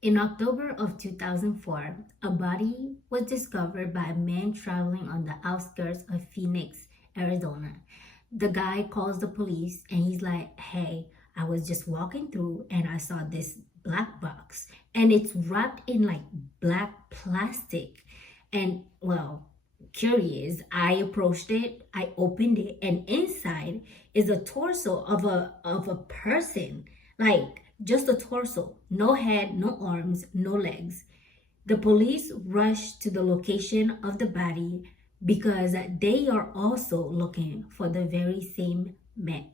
In October of 2004, a body was discovered by a man traveling on the outskirts of Phoenix, Arizona. The guy calls the police and he's like, "Hey, I was just walking through and I saw this black box and it's wrapped in like black plastic." And well, curious, I approached it, I opened it, and inside is a torso of a person. Like just a torso, no head, no arms, no legs. The police rushed to the location of the body because they are also looking for the very same man.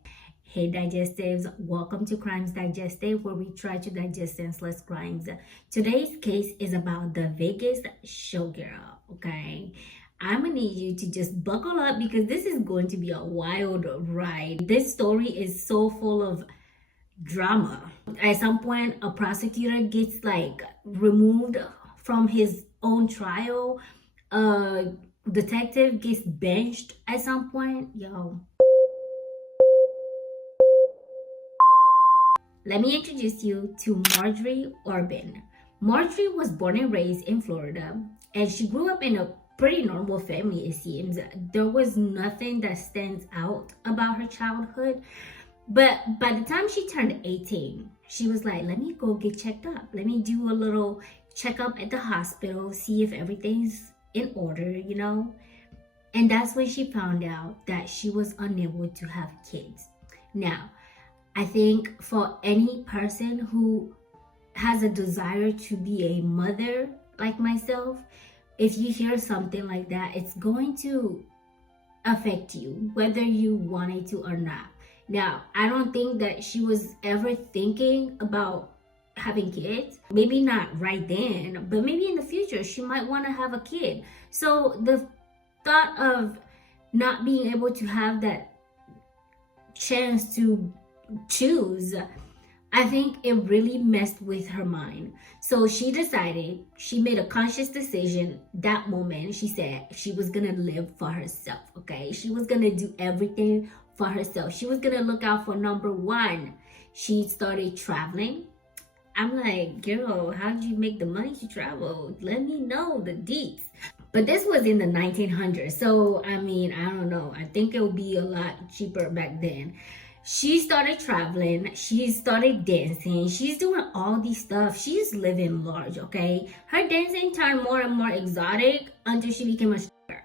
Hey digestives, welcome to Crimes Digested, where we try to digest senseless crimes. Today's case is about the Vegas showgirl, okay? I'm gonna need you to just buckle up because this is going to be a wild ride. This story is so full of drama. At some point, a prosecutor gets like removed from his own trial. A detective gets benched at some point. Yo, let me introduce you to Marjorie Orbin. Marjorie was born and raised in Florida, and she grew up in a pretty normal family, it seems. There was nothing that stands out about her childhood. But by the time she turned 18, she was like, let me go get checked up. Let me do a little checkup at the hospital, see if everything's in order. And that's when she found out that she was unable to have kids. Now, I think for any person who has a desire to be a mother like myself, if you hear something like that, it's going to affect you, whether you want it to or not. Now, I don't think that she was ever thinking about having kids. Maybe not right then, but maybe in the future she might want to have a kid. So the thought of not being able to have that chance to choose, I think it really messed with her mind. So she made a conscious decision that moment. She said she was gonna live for herself, okay? She was gonna do everything for herself. She was gonna look out for number one. She started traveling. I'm like, girl, how'd you make the money to travel? Let me know the deets. But this was in the 1900s. So, I mean, I don't know. I think it would be a lot cheaper back then. She started traveling, she started dancing, she's doing all these stuff. She's living large, okay? Her dancing turned more and more exotic until she became a stripper.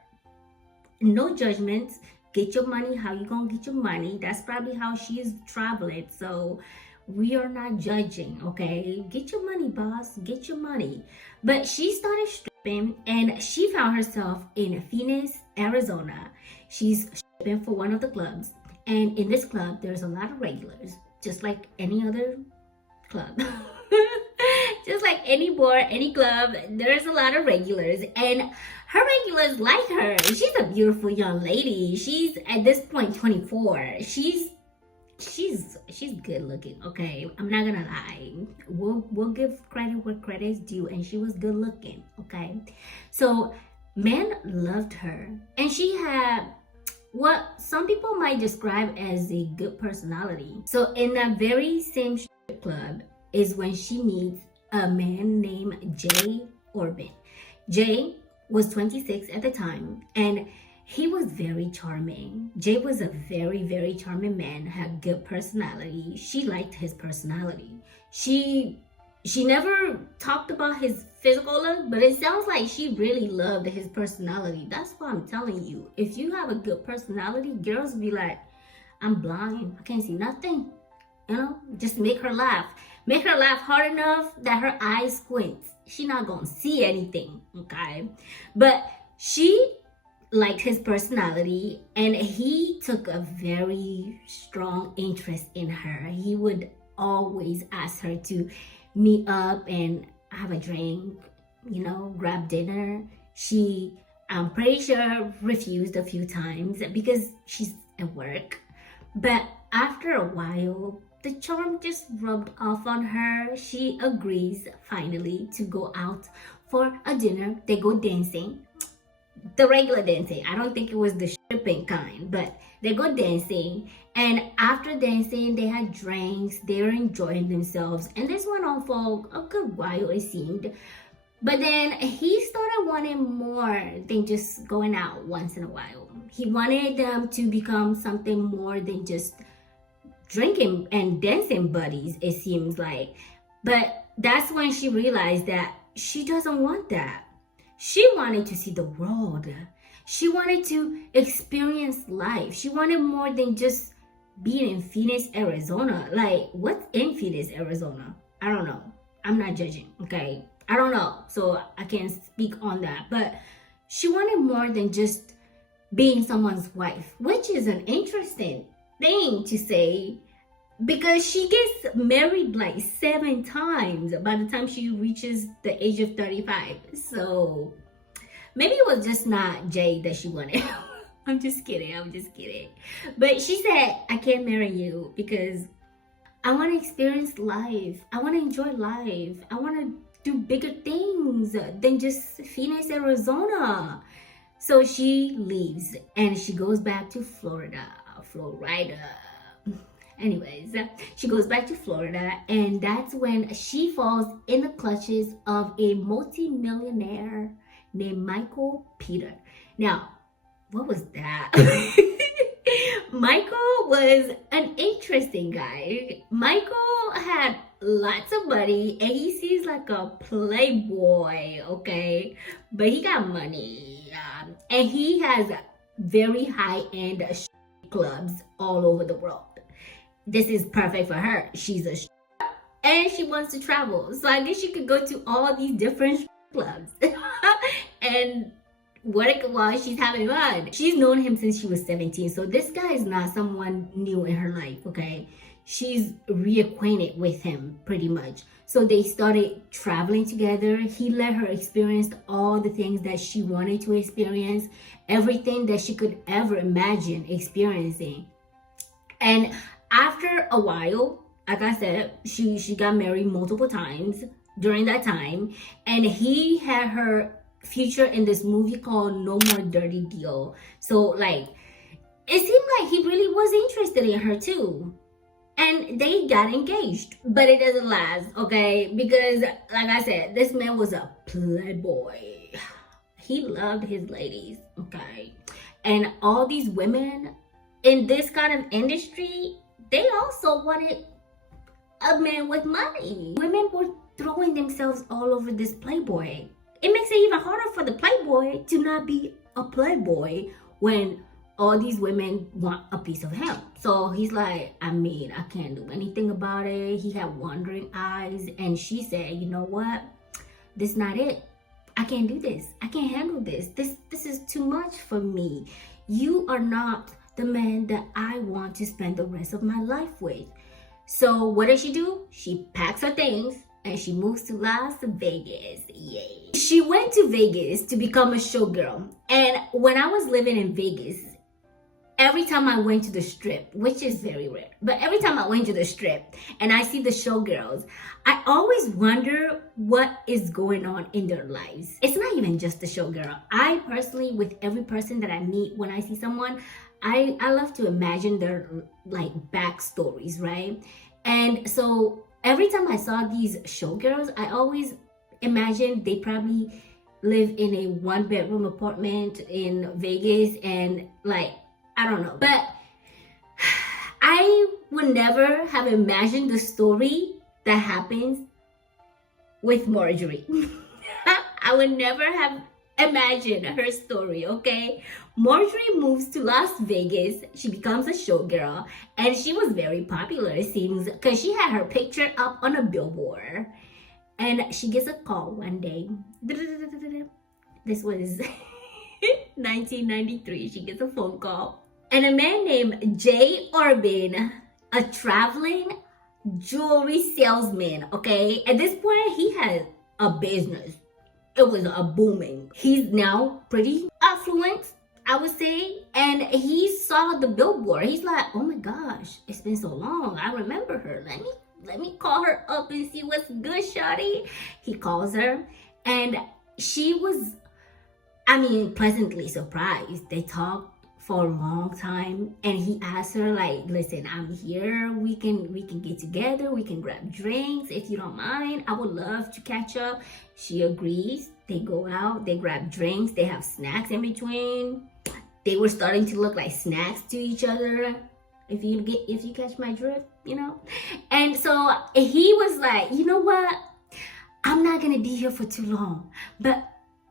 No judgments. Get your money how you gonna get your money. That's probably how she is traveling. So we are not judging, okay? Get your money, boss. Get your money. But she started stripping and she found herself in Phoenix, Arizona. She's stripping for one of the clubs. And in this club, there's a lot of regulars, just like any other club. Just like any bar, any club, there's a lot of regulars. And her regulars like her. She's a beautiful young lady. She's at this point 24. She's good looking, okay? I'm not gonna lie. We'll give credit where credit is due, and she was good looking, okay? So men loved her, and she had what some people might describe as a good personality. So in that very same strip club is when she meets a man named Jay Orbin. Jay was 26 at the time, and he was very charming. Jay was a very, very charming man, had good personality. She liked his personality. She never talked about his physical look, but it sounds like she really loved his personality. That's why I'm telling you, if you have a good personality, girls be like, I'm blind, I can't see nothing. Just make her laugh. Make her laugh hard enough that her eyes squint. She not gonna see anything, okay? But she liked his personality, and he took a very strong interest in her. He would always ask her to meet up and have a drink, grab dinner. She, I'm pretty sure, refused a few times because she's at work. But after a while, the charm just rubbed off on her. She agrees finally to go out for a dinner. They go dancing. the regular dancing. I don't think it was the stripping kind, but they go dancing. And after dancing, they had drinks. They were enjoying themselves. And this went on for a good while, it seemed. But then he started wanting more than just going out once in a while. He wanted them to become something more than just drinking and dancing buddies, it seems like. But that's when she realized that she doesn't want that. She wanted to see the world. She wanted to experience life. She wanted more than just being in Phoenix, Arizona. Like, what's in Phoenix, Arizona? I don't know. I'm not judging, okay? I don't know, so I can't speak on that. But she wanted more than just being someone's wife, which is an interesting thing to say, because she gets married like 7 times by the time she reaches the age of 35. So maybe it was just not Jay that she wanted. I'm just kidding. But she said, I can't marry you because I want to experience life. I want to enjoy life. I want to do bigger things than just Phoenix, Arizona. So she leaves and she goes back to Florida. Anyways, she goes back to Florida, and that's when she falls in the clutches of a multi-millionaire named Michael Peter. Now, what was that? Michael was an interesting guy. Michael had lots of money, and he seems like a playboy, okay? But he got money, and he has very high-end clubs all over the world. This is perfect for her. She's a and she wants to travel. So I guess she could go to all these different clubs. And what it was, she's having fun. She's known him since she was 17. So this guy is not someone new in her life, okay? She's reacquainted with him pretty much. So they started traveling together. He let her experience all the things that she wanted to experience, everything that she could ever imagine experiencing. And after a while, like I said, she got married multiple times during that time. And he had her featured in this movie called No More Dirty Deal. So, like, it seemed like he really was interested in her too. And they got engaged. But it doesn't last, okay? Because, like I said, this man was a playboy. He loved his ladies, okay? And all these women in this kind of industry, they also wanted a man with money. Women were throwing themselves all over this playboy. It makes it even harder for the playboy to not be a playboy when all these women want a piece of him. So he's like, I mean, I can't do anything about it. He had wandering eyes, and she said, you know what? This is not it. I can't do this. I can't handle this. This is too much for me. You are not the man that I want to spend the rest of my life with. So what does she do? She packs her things and she moves to Las Vegas. Yay. She went to Vegas to become a showgirl. And when I was living in Vegas, every time I went to the strip, which is very rare, but every time I went to the strip and I see the showgirls, I always wonder what is going on in their lives. It's not even just the showgirl. I personally, with every person that I meet, when I see someone, I love to imagine their like backstories, right? And so every time I saw these showgirls, I always imagined they probably live in a 1-bedroom apartment in Vegas, and like, I don't know. But I would never have imagined the story that happens with Marjorie. I would never have imagined her story, okay? Marjorie moves to Las Vegas. She becomes a showgirl, and she was very popular, it seems, because she had her picture up on a billboard. And she gets a call one day. This was 1993. She gets a phone call. And a man named Jay Orbin, a traveling jewelry salesman, okay? At this point, he had a business. It was a booming. He's now pretty affluent, I would say. And he saw the billboard. He's like, oh my gosh, it's been so long. I remember her. Let me call her up and see what's good, shawty. He calls her, and she was pleasantly surprised. They talked for a long time, and he asked her like, listen, I'm here, we can get together, we can grab drinks if you don't mind, I would love to catch up. She agrees. They go out, they grab drinks, they have snacks in between. They were starting to look like snacks to each other, if you catch my drift, you know. And so he was like, you know what, I'm not gonna be here for too long, but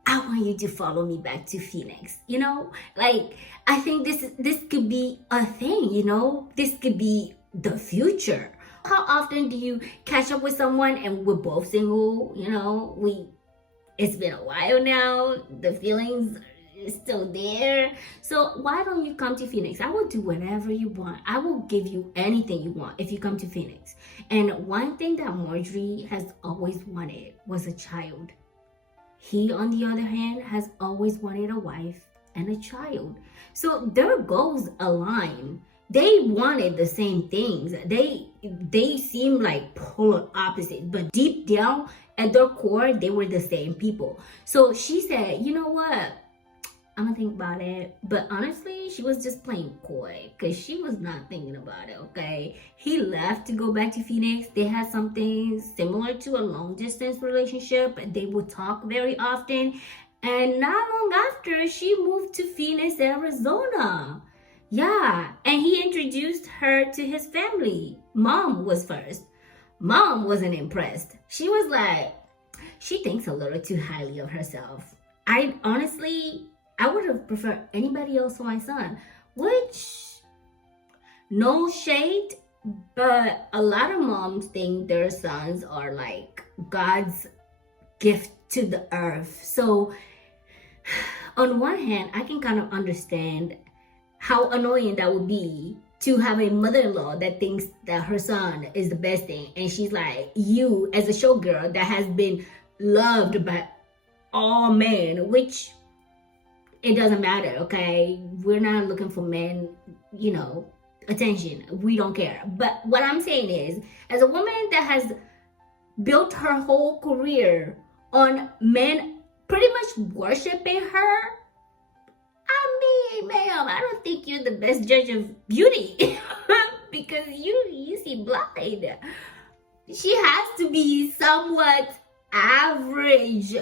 I want you to follow me back to Phoenix, you know? Like, I think this could be a thing, you know? This could be the future. How often do you catch up with someone and we're both single, you know? It's been a while now, the feelings is still there. So why don't you come to Phoenix? I will do whatever you want. I will give you anything you want if you come to Phoenix. And one thing that Marjorie has always wanted was a child. He, on the other hand, has always wanted a wife and a child. So their goals align. They wanted the same things. They seem like polar opposites, but deep down at their core, they were the same people. So she said, you know what? I'm gonna think about it. But honestly, she was just playing coy because she was not thinking about it, okay? He left to go back to Phoenix. They had something similar to a long distance relationship. They would talk very often. And not long after, she moved to Phoenix, Arizona. Yeah, and he introduced her to his family. Mom was first. Mom wasn't impressed. She was like, she thinks a little too highly of herself. I would have preferred anybody else for my son, which, no shade, but a lot of moms think their sons are like God's gift to the earth. So on one hand, I can kind of understand how annoying that would be to have a mother-in-law that thinks that her son is the best thing. And she's like, you as a showgirl that has been loved by all men, which it doesn't matter, okay? We're not looking for men, you know, attention. We don't care. But what I'm saying is, as a woman that has built her whole career on men pretty much worshiping her, ma'am, I don't think you're the best judge of beauty because you see blind. She has to be somewhat average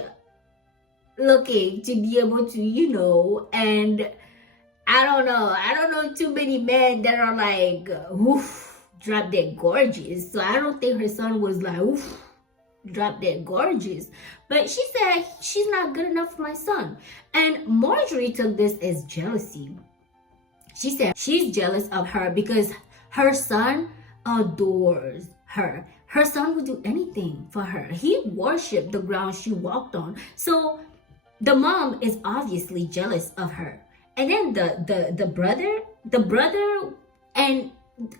looking to be able to, you know, and I don't know too many men that are like, oof, drop dead gorgeous. So I don't think her son was like, oof, drop dead gorgeous. But she said she's not good enough for my son. And Marjorie took this as jealousy. She said she's jealous of her because her son adores her. Her son would do anything for her. He worshipped the ground she walked on. So the mom is obviously jealous of her. And then the brother, and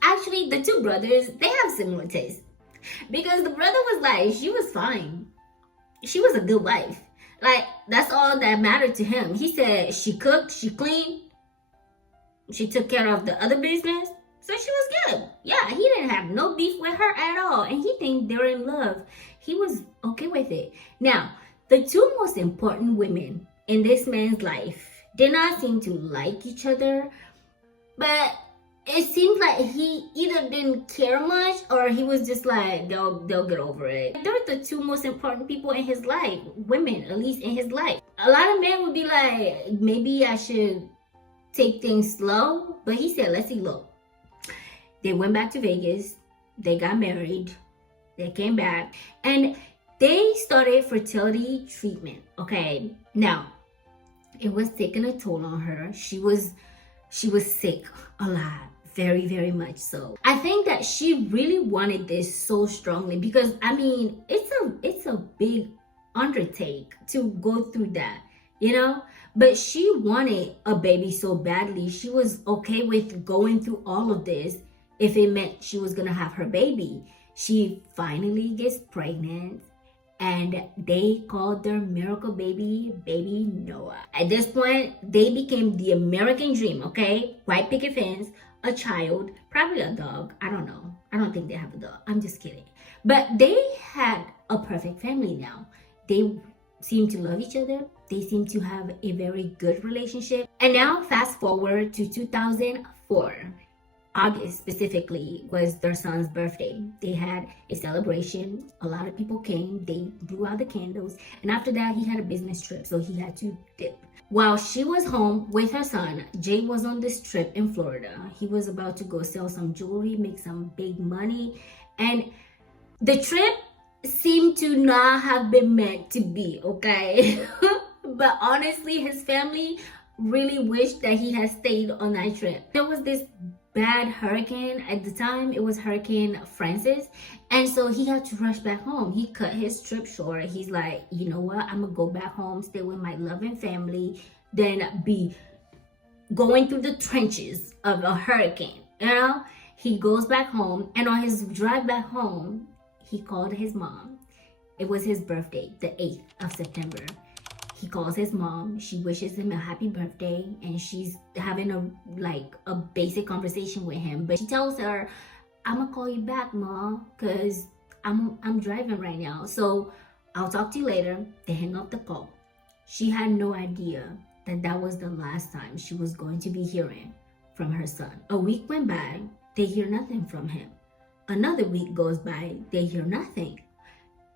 actually the two brothers, they have similar tastes. Because the brother was like, she was fine. She was a good wife. Like, that's all that mattered to him. He said she cooked, she cleaned, she took care of the other business. So she was good. Yeah, he didn't have no beef with her at all. And he think they're in love. He was okay with it. Now, the two most important women in this man's life did not seem to like each other, but it seems like he either didn't care much or he was just like, they'll get over it. They're the two most important people in his life, women, at least in his life. A lot of men would be like, maybe I should take things slow, but he said, let's elope. They went back to Vegas, they got married, they came back, and they started fertility treatment, okay? Now, it was taking a toll on her. She was sick a lot, very, very much so. I think that she really wanted this so strongly because, I mean, it's a big undertake to go through that, you know? But she wanted a baby so badly. She was okay with going through all of this if it meant she was gonna have her baby. She finally gets pregnant, and they called their miracle baby Noah. At this point, they became the American dream, okay? White picket fence, a child, probably a dog. I don't know. I don't think they have a dog. I'm just kidding. But they had a perfect family now. They seem to love each other. They seem to have a very good relationship. And now fast forward to 2004. August specifically was their son's birthday. They had a celebration. A lot of people came. They blew out the candles. And after that, he had a business trip, so he had to dip. While she was home with her son, Jay was on this trip in Florida. He was about to go sell some jewelry, make some big money. And the trip seemed to not have been meant to be, okay? But honestly, his family really wished that he had stayed on that trip. There was this bad hurricane at the time. It was Hurricane Francis, and so he had to rush back home. He cut his trip short. He's like, you know what, I'm gonna go back home, stay with my loving family, than be going through the trenches of a hurricane, you know. He goes back home, and on his drive back home, he called his mom. It was his birthday, the 8th of September. He calls his mom. She wishes him a happy birthday, and she's having a basic conversation with him. But she tells her, "I'm gonna call you back, Mom, cause I'm driving right now. So I'll talk to you later." They hang up the call. She had no idea that that was the last time she was going to be hearing from her son. A week went by. They hear nothing from him. Another week goes by. They hear nothing.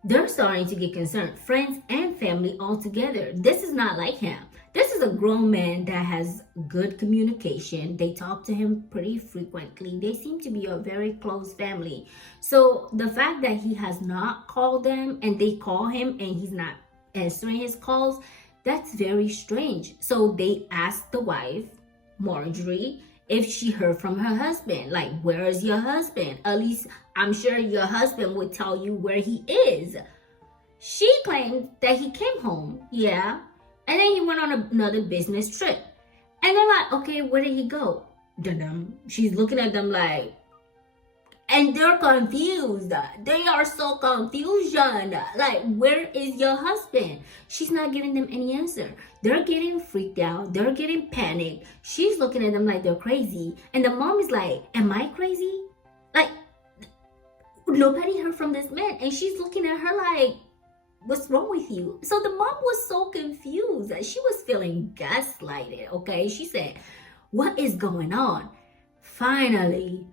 They're starting to get concerned, friends and family all together. This is not like him. This is a grown man that has good communication. They talk to him pretty frequently. They seem to be a very close family. So the fact that he has not called them and they call him and he's not answering his calls, that's very strange. So they asked the wife, Marjorie, if she heard from her husband. Like, where is your husband? At least I'm sure your husband would tell you where he is. She claimed that he came home, yeah, and then he went on another business trip. And they're like, okay, where did he go? Dun-dun. She's looking at them like, and they're confused. They are so confusion. Like, where is your husband? She's not giving them any answer. They're getting freaked out. They're getting panicked. She's looking at them like they're crazy. And the mom is like, am I crazy? Like, nobody heard from this man. And she's looking at her like, what's wrong with you? So the mom was so confused. She was feeling gaslighted, okay? She said, what is going on? Finally,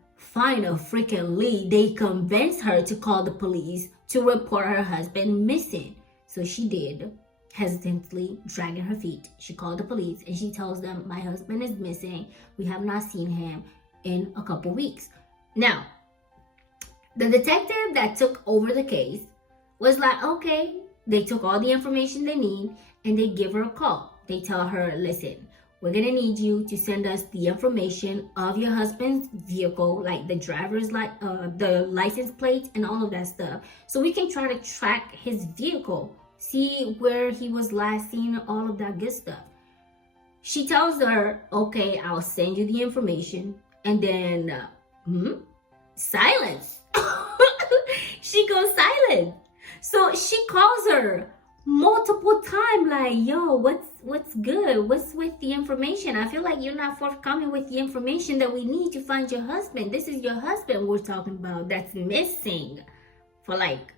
they convinced her to call the police to report her husband missing. So she did, hesitantly dragging her feet. She called the police and she tells them, my husband is missing. We have not seen him in a couple weeks. Now, the detective that took over the case was like, okay, they took all the information they need and they give her a call. They tell her, listen, we're gonna need you to send us the information of your husband's vehicle, like the driver's the license plates and all of that stuff, so we can try to track his vehicle, see where he was last seen, all of that good stuff. She tells her, okay, I'll send you the information, and then silence. She goes silent. So she calls her multiple times, like, yo, what's good? What's with the information? I feel like you're not forthcoming with the information that we need to find your husband. This is your husband we're talking about that's missing for like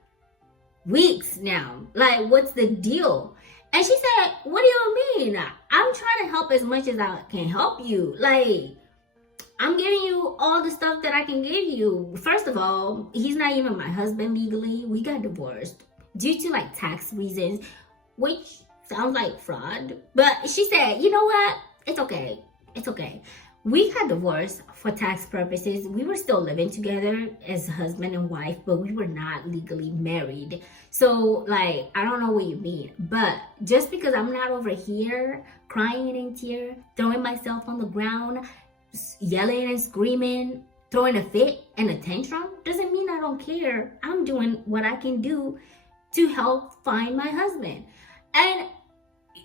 weeks now. Like, what's the deal? And she said, what do you mean? I'm trying to help as much as I can help you. Like, I'm giving you all the stuff that I can give you. First of all, he's not even my husband legally. We got divorced due to like tax reasons, which sounds like fraud. But she said, you know what? It's okay. It's okay. We got divorced for tax purposes. We were still living together as husband and wife, but we were not legally married. So like, I don't know what you mean. But just because I'm not over here crying in tears, throwing myself on the ground, yelling and screaming, throwing a fit and a tantrum, doesn't mean I don't care. I'm doing what I can do to help find my husband. And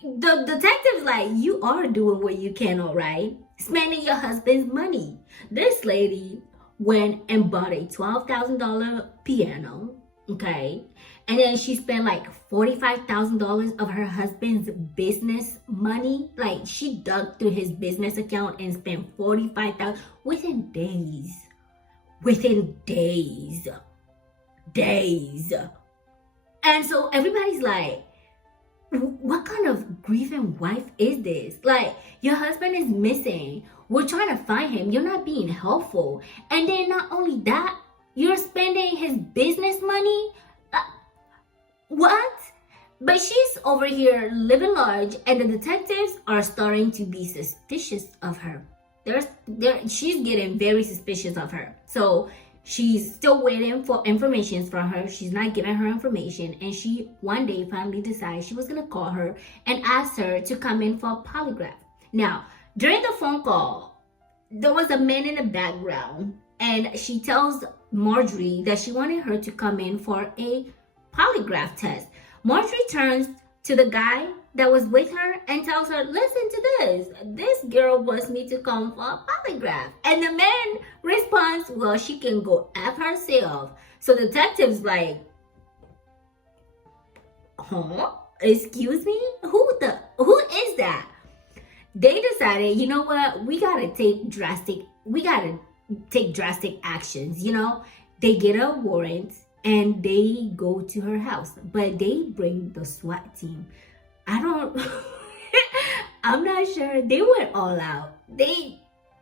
the detective's like, you are doing what you can, all right? Spending your husband's money. This lady went and bought a $12,000 piano, okay? And then she spent like $45,000 of her husband's business money. Like, she dug through his business account and spent $45,000 within days. Within days. And so everybody's like, What kind of grieving wife is this? Like, your husband is missing. We're trying to find him. You're not being helpful. And then not only that, you're spending his business money. What? But she's over here living large, and the detectives are starting to be suspicious of her. She's getting very suspicious of her. So she's still waiting for information from her. She's not giving her information. And she one day finally decides she was going to call her and ask her to come in for a polygraph. Now, during the phone call, there was a man in the background. And she tells Marjorie that she wanted her to come in for a polygraph test. Marjorie turns to the guy that was with her and tells her, listen to this. This girl wants me to come for a polygraph. And the man responds, well, she can go F herself. So the detective's like, huh? Excuse me? Who is that? They decided, you know what? We gotta take drastic actions, you know? They get a warrant and they go to her house, but they bring the SWAT team. I'm not sure. They went all out. They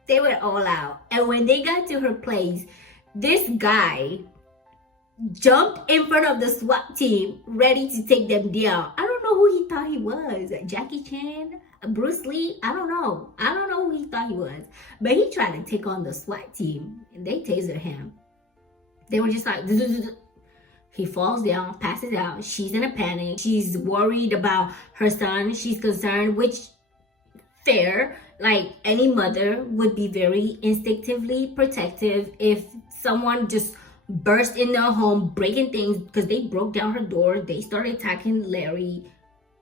went all out. And when they got to her place, this guy jumped in front of the SWAT team, ready to take them down. I don't know who he thought he was. Jackie Chan? Bruce Lee? I don't know. I don't know who he thought he was. But he tried to take on the SWAT team. And they tasered him. They were just like... He falls down, passes out. She's in a panic. She's worried about her son. She's concerned, which fair. Like any mother would be very instinctively protective if someone just burst in their home, breaking things, because they broke down her door. They started attacking Larry.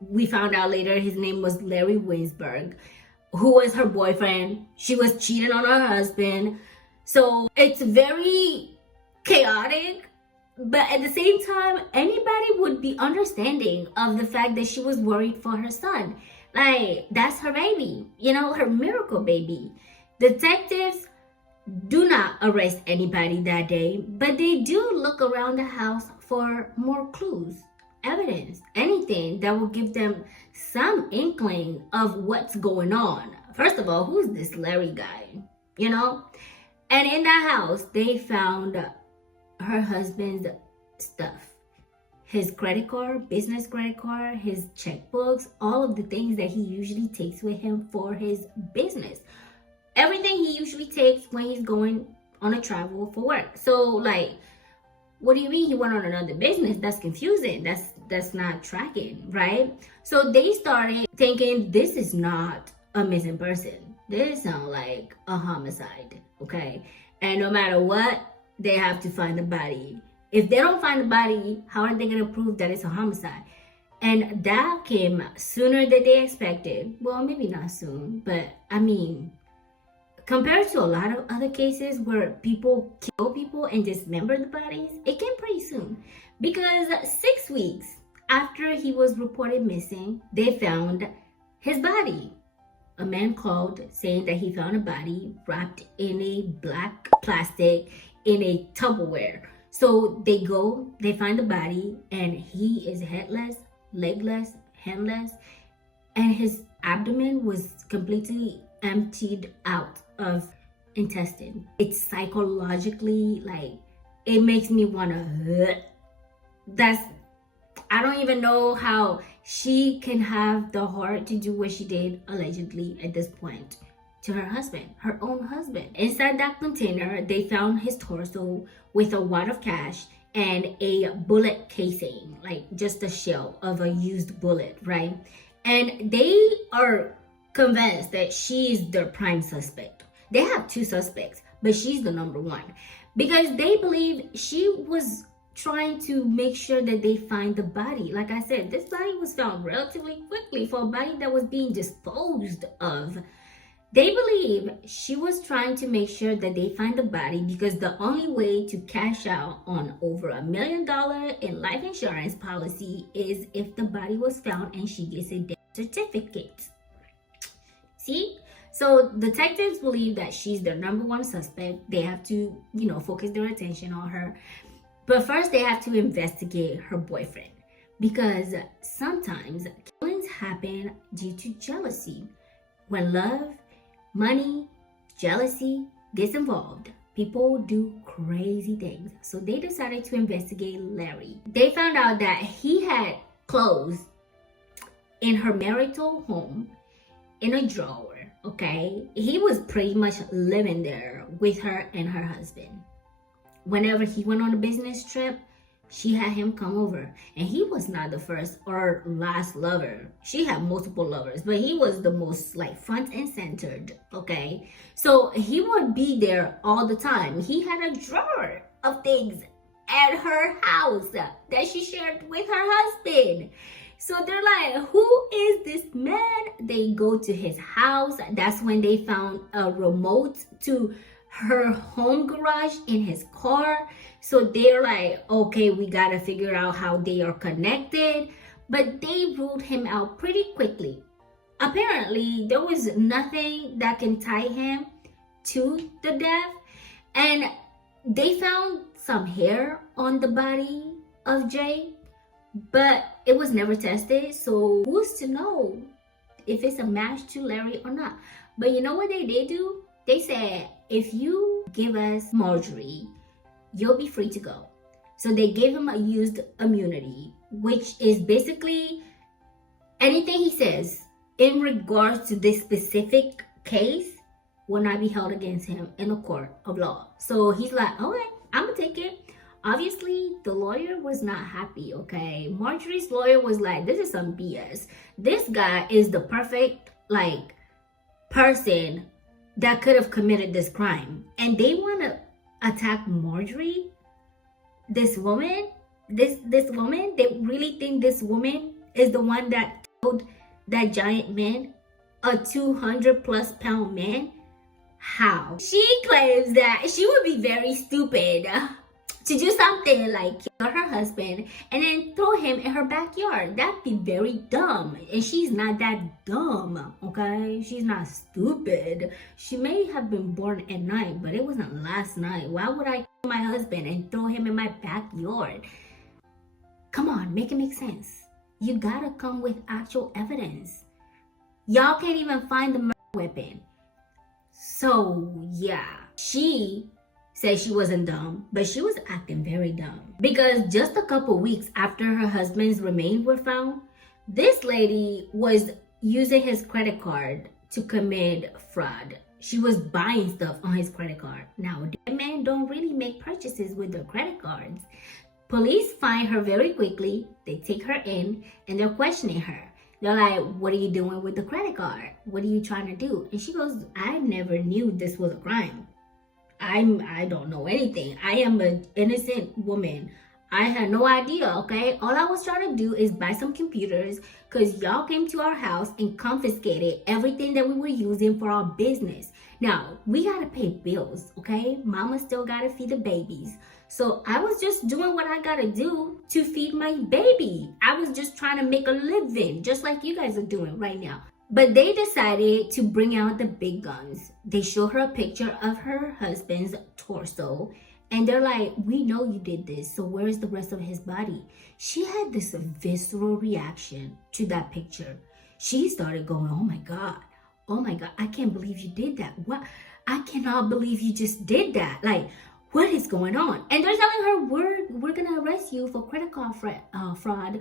We found out later his name was Larry Winsberg, who was her boyfriend. She was cheating on her husband. So it's very chaotic. But at the same time, anybody would be understanding of the fact that she was worried for her son. Like, that's her baby, you know, her miracle baby. Detectives do not arrest anybody that day, but they do look around the house for more clues, evidence, anything that will give them some inkling of what's going on. First of all, who's this Larry guy, you know? And in that house, they found her husband's stuff, his credit card, business credit card, his checkbooks, all of the things that he usually takes with him for his business, everything he usually takes when he's going on a travel for work. So like, what do you mean he went on another business? That's confusing. That's not tracking, right? So they started thinking, this is not a missing person. This sounds like a homicide, okay? And no matter what, they have to find the body. If they don't find the body, how are they going to prove that it's a homicide? And that came sooner than they expected. Well, maybe not soon, but I mean, compared to a lot of other cases where people kill people and dismember the bodies, it came pretty soon. Because 6 weeks after he was reported missing, they found his body. A man called saying that he found a body wrapped in a black plastic in a Tupperware. So they go, they find the body, and he is headless, legless, handless, and his abdomen was completely emptied out of intestine. It's psychologically, like, it makes me wanna, I don't even know how she can have the heart to do what she did allegedly at this point to her husband, her own husband. Inside that container, they found his torso with a wad of cash and a bullet casing, like just a shell of a used bullet, right? And they are convinced that she is their prime suspect. They have 2 suspects, but she's the number 1 because they believe she was trying to make sure that they find the body. Like I said, this body was found relatively quickly for a body that was being disposed of. They believe she was trying to make sure that they find the body because the only way to cash out on over $1 million in life insurance policy is if the body was found and she gets a death certificate. See? So detectives believe that she's their number 1 suspect. They have to, focus their attention on her. But first they have to investigate her boyfriend because sometimes killings happen due to jealousy. When love, money, jealousy gets involved, people do crazy things. So they decided to investigate Larry. They found out that he had clothes in her marital home in a drawer, okay? He was pretty much living there with her and her husband. Whenever he went on a business trip, she had him come over, and he was not the first or last lover. She had multiple lovers, but he was the most like front and centered, okay? So he would be there all the time. He had a drawer of things at her house that she shared with her husband. So they're like, who is this man? They go to his house. That's when they found a remote to her home garage in his car. So they're like, okay, we gotta figure out how they are connected. But they ruled him out pretty quickly. Apparently, there was nothing that can tie him to the death. And they found some hair on the body of Jay, but it was never tested. So who's to know if it's a match to Larry or not? But you know what they did do? They said, if you give us Marjorie, you'll be free to go. So they gave him a used immunity, which is basically anything he says in regards to this specific case will not be held against him in a court of law. So he's like, okay, I'm gonna take it. Obviously, the lawyer was not happy, okay? Marjorie's lawyer was like, this is some BS. This guy is the perfect, like, person that could have committed this crime. And they want to attack Marjorie, this woman, this woman. They really think this woman is the one that killed that giant man, a 200+ pound man. How? She claims that she would be very stupid to do something like kill her husband and then throw him in her backyard. That'd be very dumb. And she's not that dumb, okay? She's not stupid. She may have been born at night, but it wasn't last night. Why would I kill my husband and throw him in my backyard? Come on, make it make sense. You gotta come with actual evidence. Y'all can't even find the murder weapon. So, yeah, she said she wasn't dumb, but she was acting very dumb. Because just a couple weeks after her husband's remains were found, this lady was using his credit card to commit fraud. She was buying stuff on his credit card. Now, dead men don't really make purchases with their credit cards. Police find her very quickly. They take her in and they're questioning her. They're like, what are you doing with the credit card? What are you trying to do? And she goes, I never knew this was a crime. I don't know anything. I am an innocent woman. I had no idea, okay? All I was trying to do is buy some computers because y'all came to our house and confiscated everything that we were using for our business. Now, we gotta pay bills, okay? Mama still gotta feed the babies. So I was just doing what I gotta do to feed my baby. I was just trying to make a living, just like you guys are doing right now. But they decided to bring out the big guns. They show her a picture of her husband's torso. And they're like, we know you did this, so where's the rest of his body? She had this visceral reaction to that picture. She started going, oh my God, I can't believe you did that. What? I cannot believe you just did that. Like, what is going on? And they're telling her, we're gonna arrest you for credit card fraud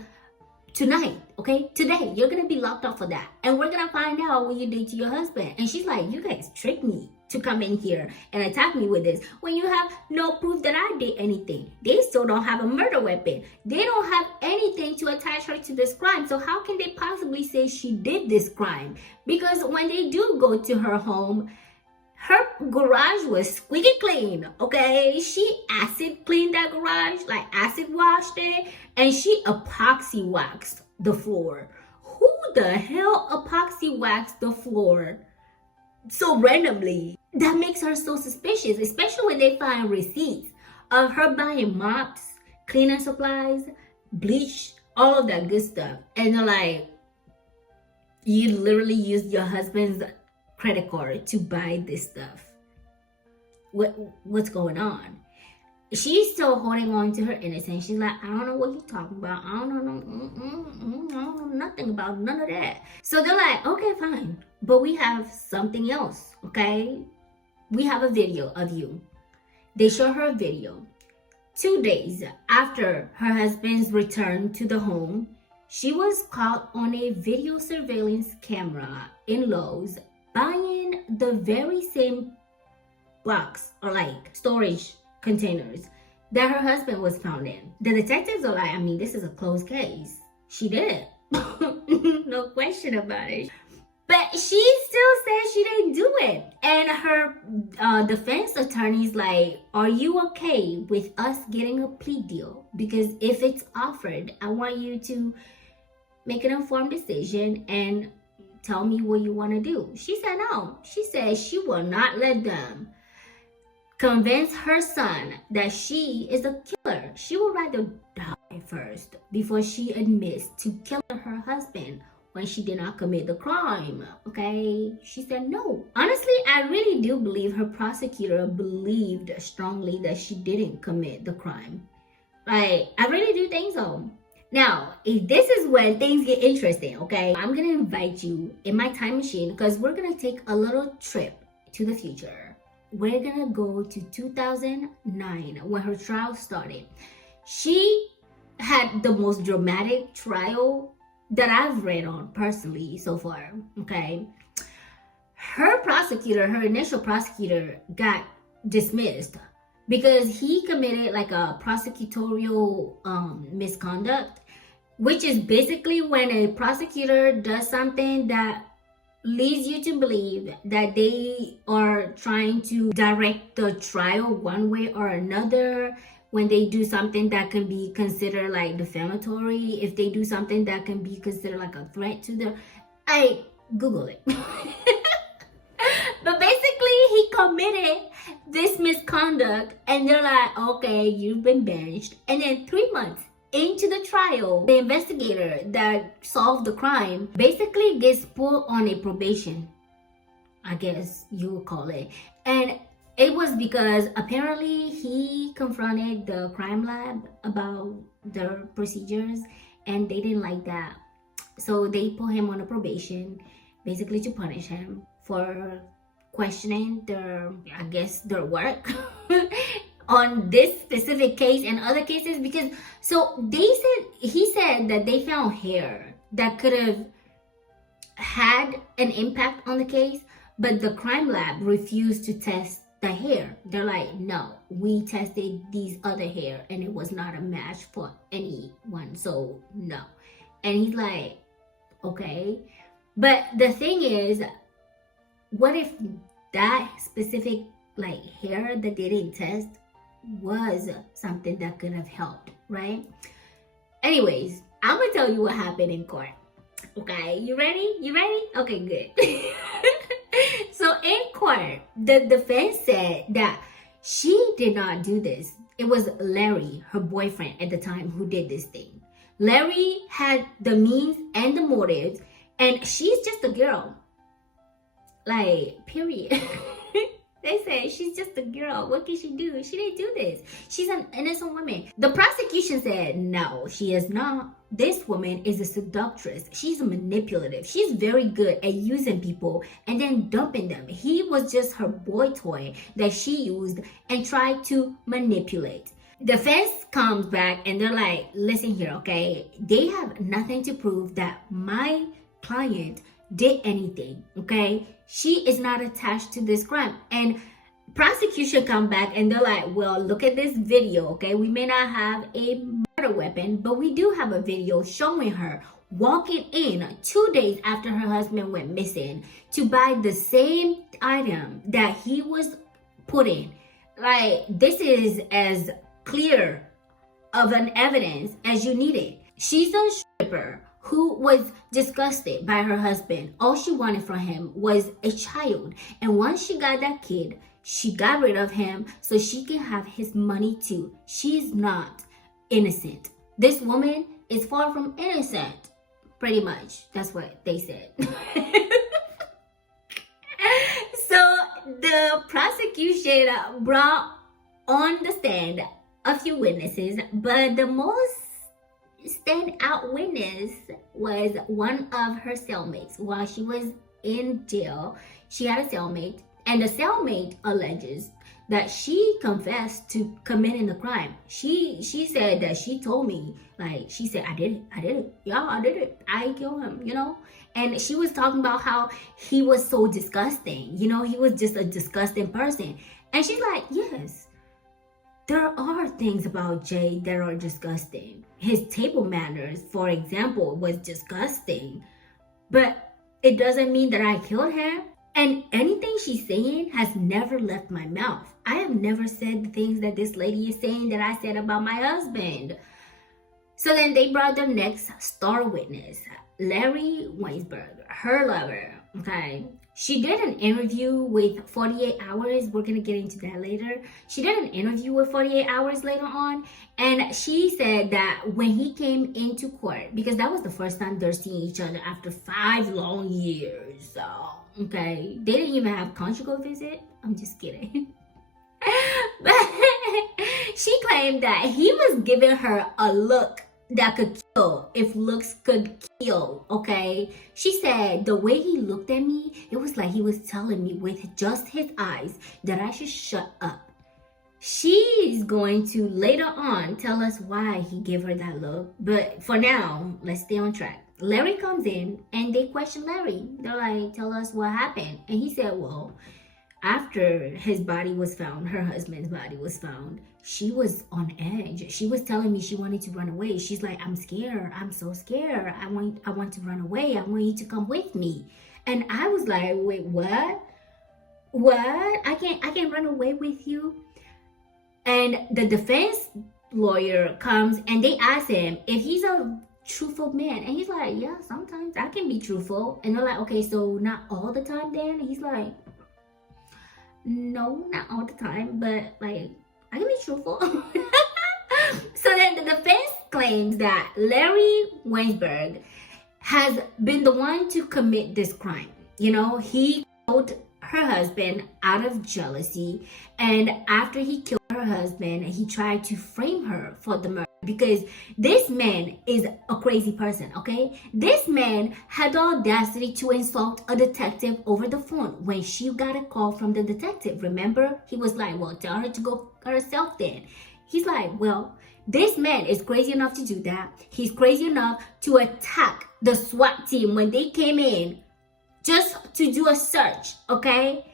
tonight, okay? Today, you're gonna be locked up for that. And we're gonna find out what you did to your husband. And she's like, you guys tricked me to come in here and attack me with this when you have no proof that I did anything. They still don't have a murder weapon. They don't have anything to attach her to this crime. So how can they possibly say she did this crime? Because when they do go to her home, her garage was squeaky clean, okay? She acid cleaned that garage, like acid washed it, and she epoxy waxed the floor. Who the hell epoxy waxed the floor so randomly? That makes her so suspicious, especially when they find receipts of her buying mops, cleaning supplies, bleach, all of that good stuff. And they're like, you literally used your husband's credit card to buy this stuff. What's going on? she's still holding on to her innocence. She's like, I don't know what you're talking about. I don't know, I don't know nothing about none of that. So they're like, okay, fine. But we have something else, okay? We have a video of you. They show her a video. 2 days after her husband's return to the home, she was caught on a video surveillance camera in Lowe's buying the very same box or like storage containers that her husband was found in. The detectives are like, I mean, this is a closed case. She did it. No question about it. But she still says she didn't do it. And her defense attorney's like, are you okay with us getting a plea deal? Because if it's offered, I want you to make an informed decision and tell me what you want to do. She said no. She said she will not let them convince her son that she is a killer. She would rather die first before she admits to killing her husband when she did not commit the crime. Okay? She said no. Honestly, I really do believe her prosecutor believed strongly that she didn't commit the crime. Like, I really do think so. Now, if this is when things get interesting, okay? I'm gonna invite you in my time machine because we're gonna take a little trip to the future. We're gonna go to 2009 when her trial started. She had the most dramatic trial that I've read on personally so far, okay? Her initial prosecutor got dismissed because he committed like a prosecutorial misconduct, which is basically when a prosecutor does something that leads you to believe that they are trying to direct the trial one way or another, when they do something that can be considered like defamatory, if they do something that can be considered like a threat to the... I Google it. But basically he committed this misconduct and they're like, okay, you've been benched. And then 3 months into the trial, the investigator that solved the crime basically gets put on a probation, I guess you would call it. And it was because apparently he confronted the crime lab about their procedures and they didn't like that. So they put him on a probation, basically to punish him for questioning their work on this specific case and other cases. Because he said that they found hair that could have had an impact on the case, but the crime lab refused to test the hair. They're like, no, we tested these other hair and it was not a match for anyone, so no. And he's like, okay. But the thing is, what if that specific like hair that they didn't test was something that could have helped, right? Anyways, I'm gonna tell you what happened in court. Okay, you ready? Okay, good. So in court, the defense said that she did not do this. It was Larry, her boyfriend at the time, who did this thing. Larry had the means and the motives, and she's just a girl. Like, period. They said she's just a girl. What can she do? She didn't do this. She's an innocent woman. The prosecution said, no, she is not. This woman is a seductress. She's manipulative. She's very good at using people and then dumping them. He was just her boy toy that she used and tried to manipulate. Defense comes back and they're like, listen here, okay? They have nothing to prove that my client did anything, okay? She is not attached to this crime. And prosecution come back and they're like, well, look at this video, okay? We may not have a murder weapon, but we do have a video showing her walking in 2 days after her husband went missing to buy the same item that he was put in. Like, this is as clear of an evidence as you need it. She's a stripper who was disgusted by her husband. All she wanted from him was a child. And once she got that kid, she got rid of him so she can have his money too. She's not innocent. This woman is far from innocent. Pretty much. That's what they said. So the prosecution brought on the stand a few witnesses, but the most standout witness was one of her cellmates. While she was in jail, she had a cellmate, and the cellmate alleges that she confessed to committing the crime. She said that she told me, like, she said, I did it, yeah, I did it, I killed him, you know. And she was talking about how he was so disgusting, you know, he was just a disgusting person. And she's like, yes, there are things about Jay that are disgusting. His table manners, for example, was disgusting. But it doesn't mean that I killed him. And anything she's saying has never left my mouth. I have never said the things that this lady is saying that I said about my husband. So then they brought their next star witness, Larry Weinsberg, her lover, okay? She did an interview with 48 Hours. We're going to get into that later. She did an interview with 48 Hours later on. And she said that when he came into court, because that was the first time they're seeing each other after 5 long years. So, okay. They didn't even have conjugal visit. I'm just kidding. But she claimed that he was giving her a look that could kill, if looks could kill, okay? She said the way he looked at me, it was like he was telling me with just his eyes that I should shut up. She's going to later on tell us why he gave her that look, but for now, let's stay on track. Larry comes in and they question Larry. They're like, tell us what happened. And he said, well, after his body was found, her husband's body was found, she was on edge. She was telling me she wanted to run away. She's like, I'm scared. I'm so scared. I want to run away. I want you to come with me. And I was like, wait, what? What? I can't run away with you. And the defense lawyer comes and they ask him if he's a truthful man. And he's like, yeah, sometimes I can be truthful. And they're like, okay, so not all the time then? And he's like, no, not all the time, but like I can be truthful. So then the defense claims that Larry Weinsberg has been the one to commit this crime. You know, he killed her husband out of jealousy, and after he killed her husband, he tried to frame her for the murder. Because this man is a crazy person, okay? This man had the audacity to insult a detective over the phone when she got a call from the detective. Remember? He was like, well, tell her to go herself then. He's like, well, this man is crazy enough to do that. He's crazy enough to attack the SWAT team when they came in just to do a search, okay?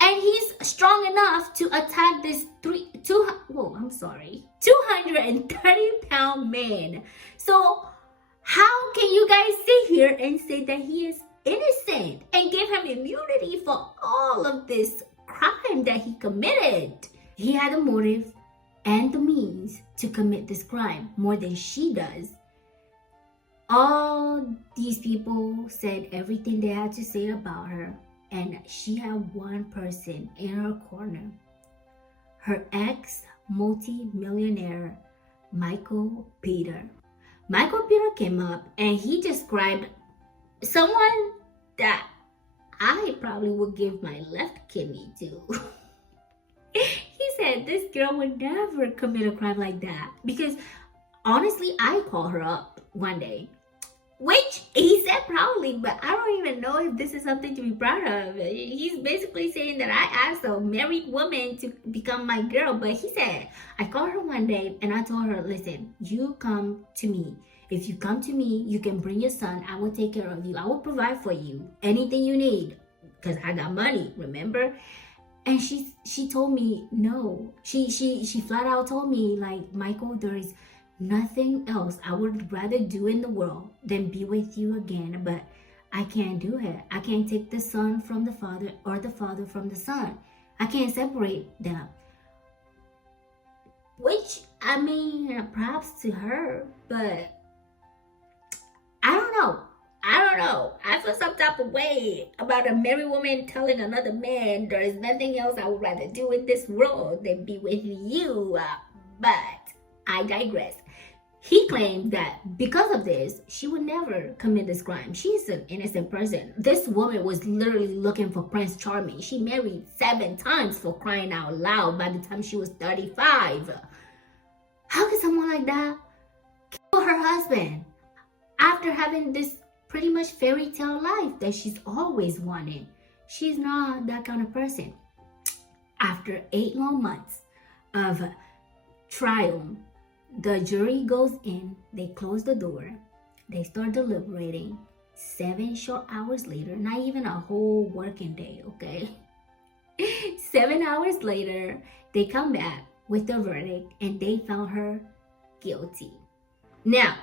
And he's strong enough to attack this 230-pound man. So how can you guys sit here and say that he is innocent and give him immunity for all of this crime that he committed? He had a motive and the means to commit this crime more than she does. All these people said everything they had to say about her. And she had one person in her corner, her ex-multi-millionaire, Michael Peter. Michael Peter came up and he described someone that I probably would give my left kidney to. He said this girl would never commit a crime like that. Because honestly, I called her up one day. Which he said proudly, but I don't even know if this is something to be proud of. He's basically saying that I asked a married woman to become my girl. But he said, I called her one day and I told her, listen, you come to me. If you come to me, you can bring your son. I will take care of you. I will provide for you anything you need. Because I got money, remember? And she told me no. She flat out told me, like, Michael, there is nothing else I would rather do in the world than be with you again, but I can't do it. I can't take the son from the father or the father from the son. I can't separate them. Which, I mean, props to her, but I don't know. I feel some type of way about a married woman telling another man there is nothing else I would rather do in this world than be with you. But I digress. He claimed that because of this, she would never commit this crime. She's an innocent person. This woman was literally looking for Prince Charming. She married 7 times, for crying out loud, by the time she was 35. How can someone like that kill her husband after having this pretty much fairy tale life that she's always wanted? She's not that kind of person. After 8 long months of trial, the jury goes in, they close the door, they start deliberating. 7 short hours later, not even a whole working day, okay? 7 hours later, they come back with the verdict and they found her guilty. Now,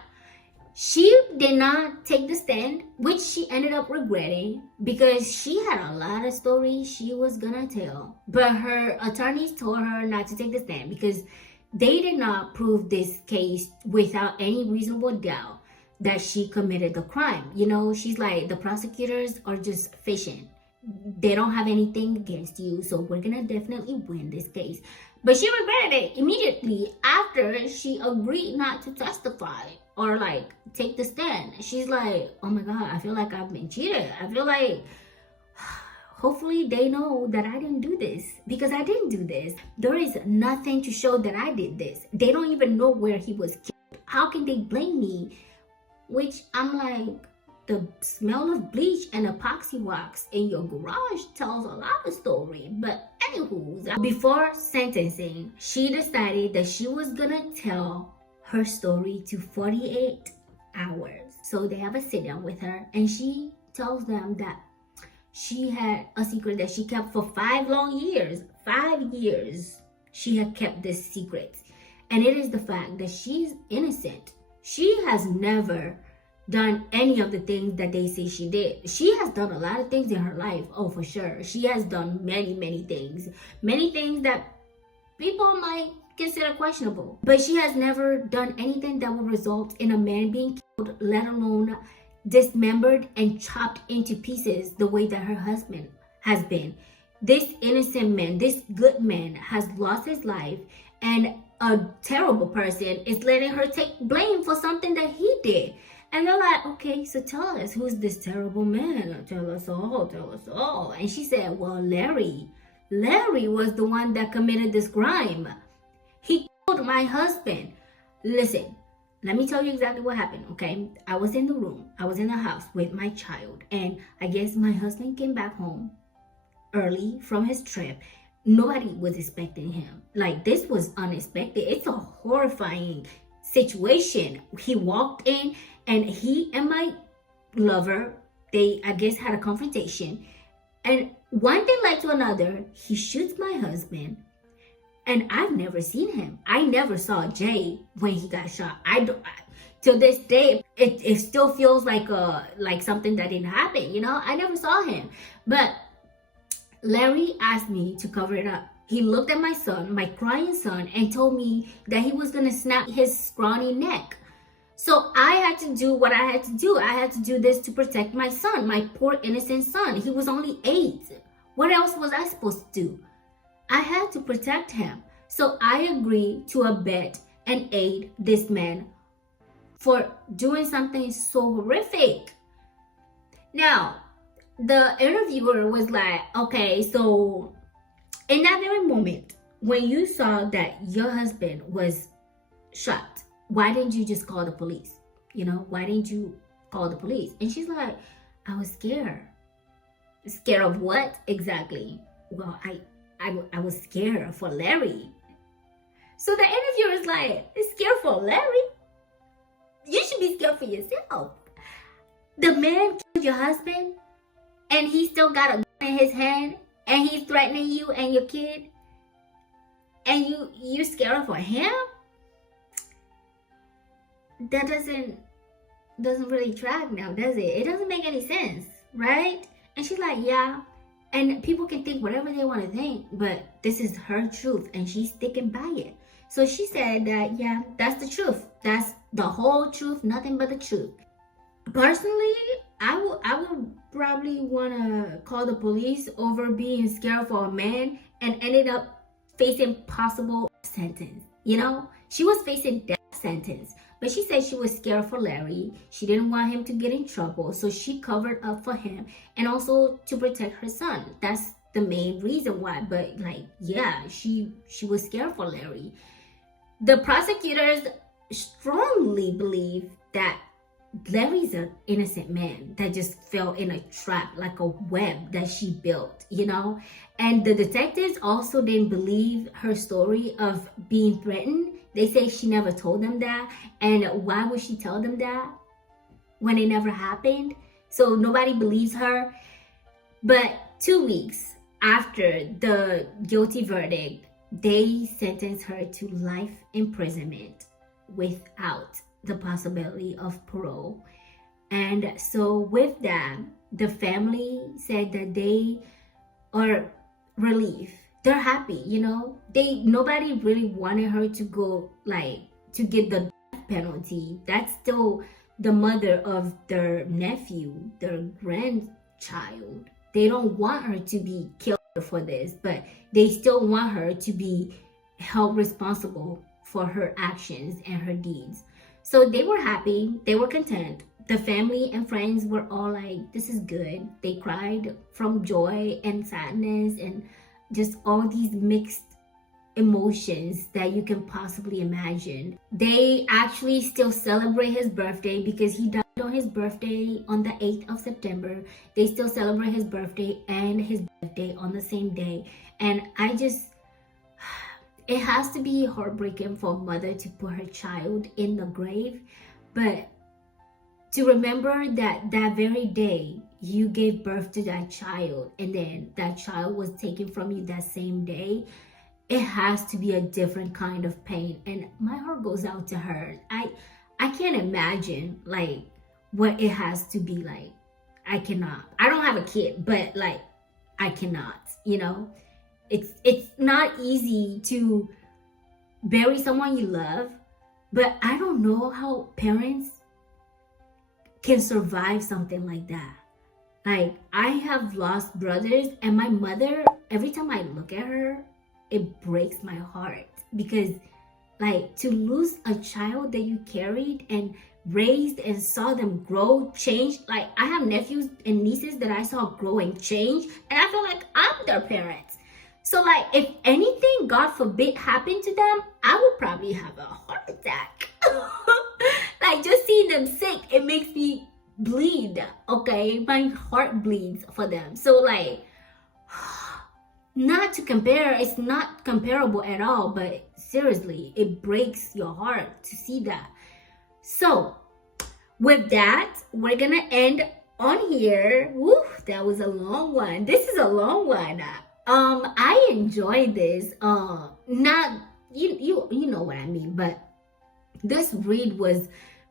she did not take the stand, which she ended up regretting because she had a lot of stories she was gonna tell. But her attorneys told her not to take the stand because they did not prove this case without any reasonable doubt that she committed the crime. You know, she's like, the prosecutors are just fishing. They don't have anything against you, so we're gonna definitely win this case. But she regretted it immediately after she agreed not to testify or like take the stand. She's like, oh my God, I feel like I've been cheated. I feel like hopefully they know that I didn't do this, because I didn't do this. There is nothing to show that I did this. They don't even know where he was killed. How can they blame me? Which I'm like, the smell of bleach and epoxy wax in your garage tells a lot of story. But anywho, before sentencing, she decided that she was gonna tell her story to 48 hours. So they have a sit down with her and she tells them that she had a secret that she kept for 5 long years. 5 years she had kept this secret. And it is the fact that she's innocent. She has never done any of the things that they say she did. She has done a lot of things in her life, oh for sure. She has done many things. Many things that people might consider questionable. But she has never done anything that would result in a man being killed, let alone dismembered and chopped into pieces the way that her husband has been. This innocent man, this good man, has lost his life, and a terrible person is letting her take blame for something that he did. And they're like, okay, so tell us, who's this terrible man? Tell us all, tell us all. And she said, well, Larry was the one that committed this crime. He killed my husband. Listen, let me tell you exactly what happened, okay? I was in the room, I was in the house with my child, and I guess my husband came back home early from his trip. Nobody was expecting him. Like, this was unexpected. It's a horrifying situation. He walked in and he and my lover, they, I guess, had a confrontation. And one thing led to another. He shoots my husband. And I've never seen him. I never saw Jay when he got shot. Till this day, it still feels like something that didn't happen, you know? I never saw him. But Larry asked me to cover it up. He looked at my son, my crying son, and told me that he was gonna snap his scrawny neck. So I had to do what I had to do. I had to do this to protect my son, my poor innocent son. He was only 8. What else was I supposed to do? I had to protect him. So I agreed to abet and aid this man for doing something so horrific. Now, the interviewer was like, okay, so in that very moment, when you saw that your husband was shot, why didn't you just call the police? You know, why didn't you call the police? And she's like, I was scared. Scared of what exactly? Well, I was scared for Larry. So the interviewer is like, scared for Larry? You should be scared for yourself. The man killed your husband and he still got a gun in his hand and he's threatening you and your kid, and you're scared for him? That doesn't really track now, does it? It doesn't make any sense, right? And she's like, yeah. And people can think whatever they want to think, but this is her truth and she's sticking by it. So she said that, yeah, that's the truth. That's the whole truth, nothing but the truth. Personally, I would probably want to call the police over being scared for a man and ended up facing possible sentence. You know, she was facing death sentence, but she said she was scared for Larry. She didn't want him to get in trouble, so she covered up for him and also to protect her son. That's the main reason why. But like, yeah, she was scared for Larry. The prosecutors strongly believe that Larry's an innocent man that just fell in a trap, like a web that she built, you know? And the detectives also didn't believe her story of being threatened. They say she never told them that. And why would she tell them that when it never happened? So nobody believes her. But 2 weeks after the guilty verdict, they sentenced her to life imprisonment without the possibility of parole. And so with that, the family said that they are relieved. They're happy, you know. Nobody really wanted her to go, like, to get the death penalty. That's still the mother of their nephew, their grandchild. They don't want her to be killed for this, but they still want her to be held responsible for her actions and her deeds. So they were happy, they were content. The family and friends were all like, this is good. They cried from joy and sadness and just all these mixed emotions that you can possibly imagine. They actually still celebrate his birthday because he died on his birthday on the 8th of September. They still celebrate his birthday and his birthday on the same day. And it has to be heartbreaking for a mother to put her child in the grave, but to remember that that very day you gave birth to that child and then that child was taken from you that same day, it has to be a different kind of pain. And my heart goes out to her. I can't imagine like what it has to be like. I cannot. I don't have a kid, but like I cannot, you know. It's not easy to bury someone you love, but I don't know how parents can survive something like that. Like, I have lost brothers, and my mother, every time I look at her, it breaks my heart because like to lose a child that you carried and raised and saw them grow, change. Like, I have nephews and nieces that I saw grow and change, and I feel like I'm their parents. So like, if anything, God forbid, happened to them, I would probably have a heart attack. Like, just seeing them sick, it makes me bleed, okay? My heart bleeds for them. So like, not to compare, it's not comparable at all, but seriously, it breaks your heart to see that. So with that, we're gonna end on here. Woo, that was a long one. This is a long one. I enjoyed this. Not you know what I mean, but this read was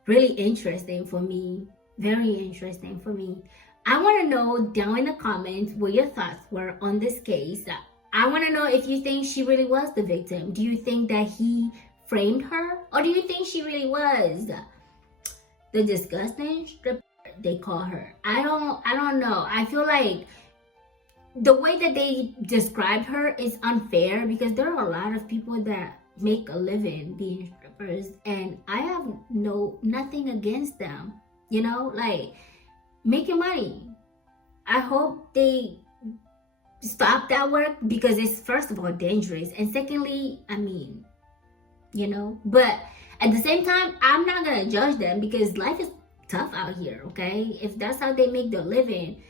really interesting for me. Very interesting for me. I want to know down in the comments what your thoughts were on this case. I want to know if you think she really was the victim. Do you think that he framed her, or do you think she really was the disgusting stripper they call her? I don't know. I feel like the way that they described her is unfair because there are a lot of people that make a living being strippers, and I have nothing against them, you know, like making money. I hope they stop that work because it's, first of all, dangerous, and secondly, I mean, you know, but at the same time, I'm not gonna judge them because life is tough out here, okay? If that's how they make their living,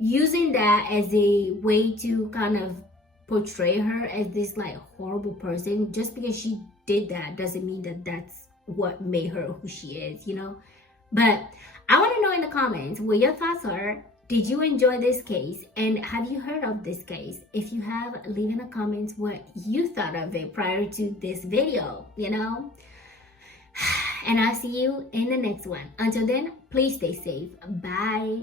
using that as a way to kind of portray her as this like horrible person, just because she did that doesn't mean that that's what made her who she is, you know. But I want to know in the comments what your thoughts are. Did you enjoy this case, and have you heard of this case? If you have, leave in the comments what you thought of it prior to this video, you know. And I'll see you in the next one. Until then, please stay safe. Bye.